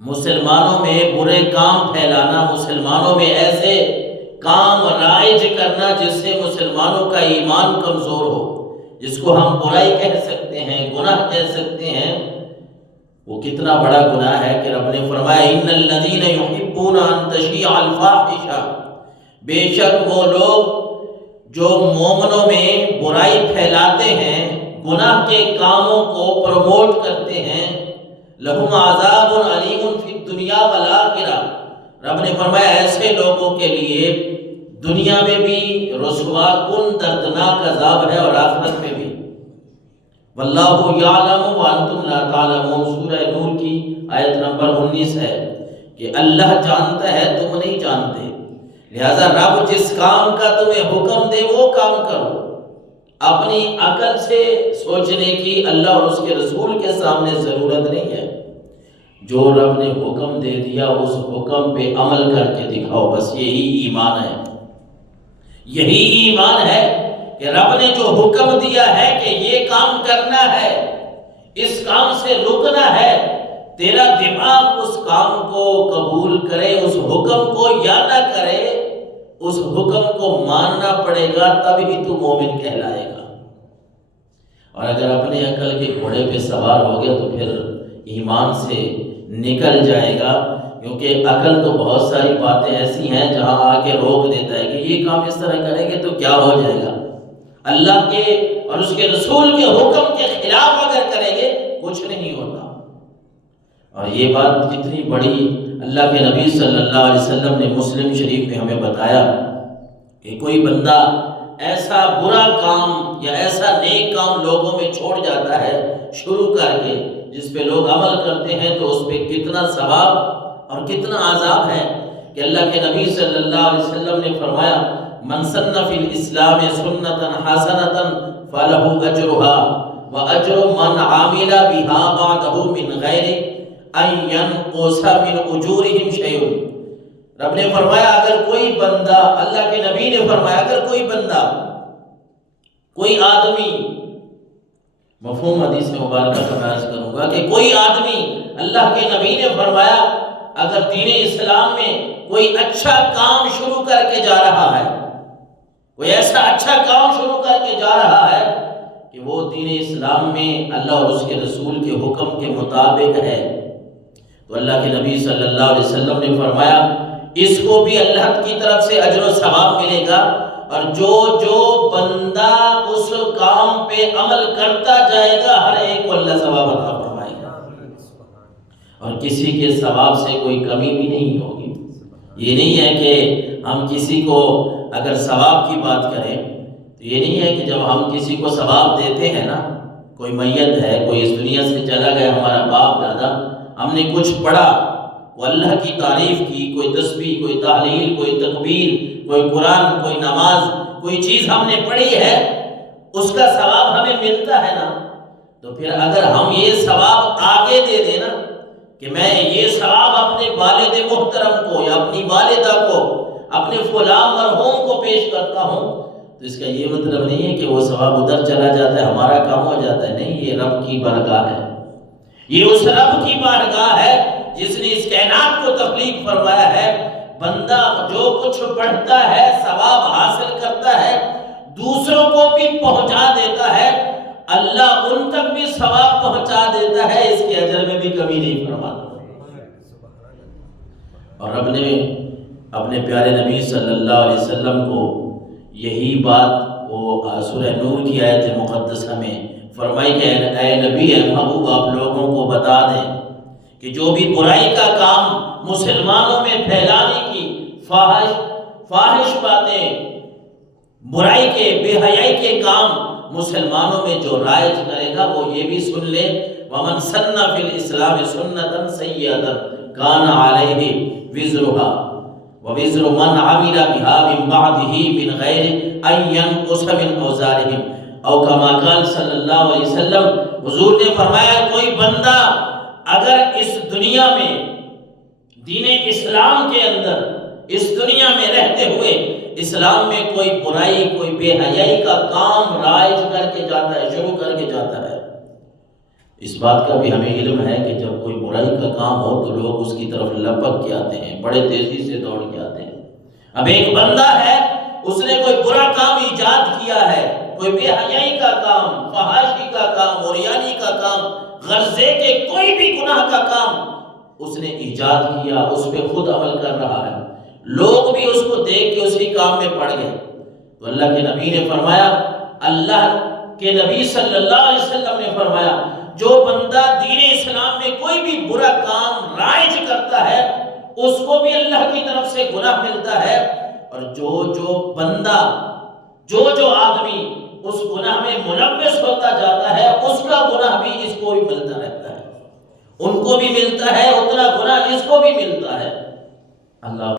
مسلمانوں میں برے کام پھیلانا، مسلمانوں میں ایسے کام رائج کرنا جس سے مسلمانوں کا ایمان کمزور ہو، جس کو ہم برائی کہہ سکتے ہیں، گناہ کہہ سکتے ہیں، وہ کتنا بڑا گناہ ہے کہ رب نے فرمایا ان الذین یحبون ان تشیع الفاحشہ، بے شک وہ لوگ جو مومنوں میں برائی پھیلاتے ہیں، گناہ کے کاموں کو پروموٹ کرتے ہیں، لہم عذاب علیم فی الدنیا والآخرہ، رب نے فرمایا ایسے لوگوں کے لیے دنیا میں بھی رسوا کن دردناک عذاب ہے اور آخرت میں بھی۔ واللہ یعلم وانتم لا تعلمون، سورہ نور کی آیت نمبر 19 ہے کہ اللہ جانتا ہے، تم نہیں جانتے، لہذا رب جس کام کا تمہیں حکم دے وہ کام کرو۔ اپنی عقل سے سوچنے کی اللہ اور اس کے رسول کے سامنے ضرورت نہیں ہے، جو رب نے حکم دے دیا اس حکم پہ عمل کر کے دکھاؤ، بس یہی ایمان ہے۔ یہی ایمان ہے کہ رب نے جو حکم دیا ہے کہ یہ کام کرنا ہے، اس کام سے رکنا ہے، تیرا دماغ اس کام کو قبول کرے، اس حکم کو یا نہ کرے، اس حکم کو ماننا پڑے گا، تبھی تو مومن کہلائے گا۔ اور اگر اپنے عقل کے گھوڑے پہ سوار ہو گیا تو پھر ایمان سے نکل جائے گا، کیونکہ عقل تو بہت ساری باتیں ایسی ہیں جہاں آ کے روک دیتا ہے کہ یہ کام اس طرح کریں گے تو کیا ہو جائے گا، اللہ کے اور اس کے رسول کے حکم کے خلاف اگر کریں گے کچھ نہیں ہوتا۔ اور یہ بات کتنی بڑی اللہ کے نبی صلی اللہ علیہ وسلم نے مسلم شریف میں ہمیں بتایا کہ کوئی بندہ ایسا برا کام یا ایسا نیک کام لوگوں میں چھوڑ جاتا ہے شروع کر کے، جس پہ لوگ عمل کرتے ہیں، تو اس پہ کتنا ثواب اور کتنا عذاب ہے کہ اللہ کے نبی صلی اللہ علیہ وسلم نے فرمایا من سن فی الاسلام سنتا حسنتا فلہ اجرہا واجر من عامل بہا بعدہ من غیر ان ینقص من اجورہم شیء۔ رب نے فرمایا اگر کوئی بندہ، اللہ کے نبی نے فرمایا اگر کوئی بندہ، کوئی آدمی، مفہوم حدیث مبارکہ کا میں عرض کروں گا کہ کوئی آدمی، اللہ کے نبی نے فرمایا اگر دین اسلام میں کوئی اچھا کام شروع کر کے جا رہا ہے، کوئی ایسا اچھا کام شروع کر کے جا رہا ہے کہ وہ دین اسلام میں اللہ اور اس کے رسول کے حکم کے مطابق ہے، تو اللہ کے نبی صلی اللہ علیہ وسلم نے فرمایا اس کو بھی اللہ کی طرف سے اجر و ثواب ملے گا، اور جو بندہ اس کام پہ عمل کرتا جائے گا ہر ایک کو اللہ ثواب عطا فرمائے گا، اور کسی کے ثواب سے کوئی کمی بھی نہیں ہوگی۔ یہ نہیں ہے کہ ہم کسی کو اگر ثواب کی بات کریں تو یہ نہیں ہے کہ جب ہم کسی کو ثواب دیتے ہیں نا، کوئی میت ہے، کوئی اس دنیا سے چلا گیا، ہمارا باپ دادا، ہم نے کچھ پڑھا، وہ اللہ کی تعریف کی، کوئی تسبیح، کوئی تحلیل، کوئی تکبیر، کوئی قرآن، کوئی نماز، کوئی چیز ہم نے پڑھی ہے، اس کا ثواب ہمیں ملتا ہے نا، تو پھر اگر ہم یہ ثواب آگے دے دیں نا کہ میں یہ ثواب اپنے والد محترم کو یا اپنی والدہ کو، اپنے فلاں مرحوم کو پیش کرتا ہوں، تو اس کا یہ مطلب نہیں ہے کہ وہ ثواب ادھر چلا جاتا ہے، ہمارا کام ہو جاتا ہے، نہیں، یہ رب کی بارگاہ ہے، یہ اس رب کی بارگاہ ہے جس نے اس کائنات کو تخلیق فرمایا ہے۔ بندہ جو کچھ پڑھتا ہے، ثواب حاصل کرتا ہے، دوسروں کو بھی پہنچا دیتا ہے، اللہ ان تک بھی ثواب پہنچا دیتا ہے، اس کے اجر میں بھی کمی نہیں فرماتا۔ اور رب نے اپنے پیارے نبی صلی اللہ علیہ وسلم کو یہی بات وہ سورہ نور کی آیت مقدسہ میں فرمائی کہ اے نبی، اے محبوب، آپ لوگوں کو بتا دیں کہ جو بھی برائی کا کام مسلمانوں میں پھیلانے کی فاحش باتیں، برائی کے، بے حیائی کے کام مسلمانوں میں جو رائج کرے گا وہ یہ بھی سن لے وَمَنْ سَنَّ فِي الْإِسْلَامِ سُنَّةً سَيِّئَةً كَانَ عَلَيْهِ وِزْرُهَا وَوِزْرُ مَنْ عَمِلَ بِهَا مِنْ بَعْدِهِ مِنْ غَيْرِ أَنْ يَنْقُصَ مِنْ أَوْزَارِهِمْ او کما قال صلی اللہ علیہ وسلم، حضور نے فرمایا کوئی بندہ اگر اس دنیا میں، دین اسلام کے اندر، اس دنیا میں رہتے ہوئے اسلام میں کوئی برائی، کوئی بے حیائی کا کام رائج کر کے جاتا ہے، شروع کر کے جاتا ہے، اس بات کا بھی ہمیں علم ہے کہ جب کوئی برائی کا کام ہو تو لوگ اس کی طرف لپک کے آتے ہیں، بڑے تیزی سے دوڑ کے آتے ہیں۔ اب ایک بندہ ہے، اس نے کوئی برا کام ایجاد کیا ہے، کوئی بے حیائی کا کام، فحاشی کا کام، عریانی کا کام، غرضے کے کوئی بھی گناہ کا کام اس نے ایجاد کیا، اس پہ خود عمل کر رہا ہے، لوگ بھی اس کو دیکھ کے اسی کام میں پڑ گئے، تو اللہ کے نبی نے فرمایا، اللہ کہ نبی صلی اللہ علیہ وسلم نے فرمایا جو بندہ دین اسلام میں کوئی بھی برا کام رائج کرتا ہے اس کو بھی اللہ کی طرف سے گناہ ملتا ہے، اور جو بندہ جو آدمی اس گناہ میں ملوث ہوتا جاتا ہے اس کا گناہ بھی اس کو بھی ملتا رہتا ہے، ان کو بھی ملتا ہے اتنا گناہ اس کو بھی ملتا ہے۔ اللہ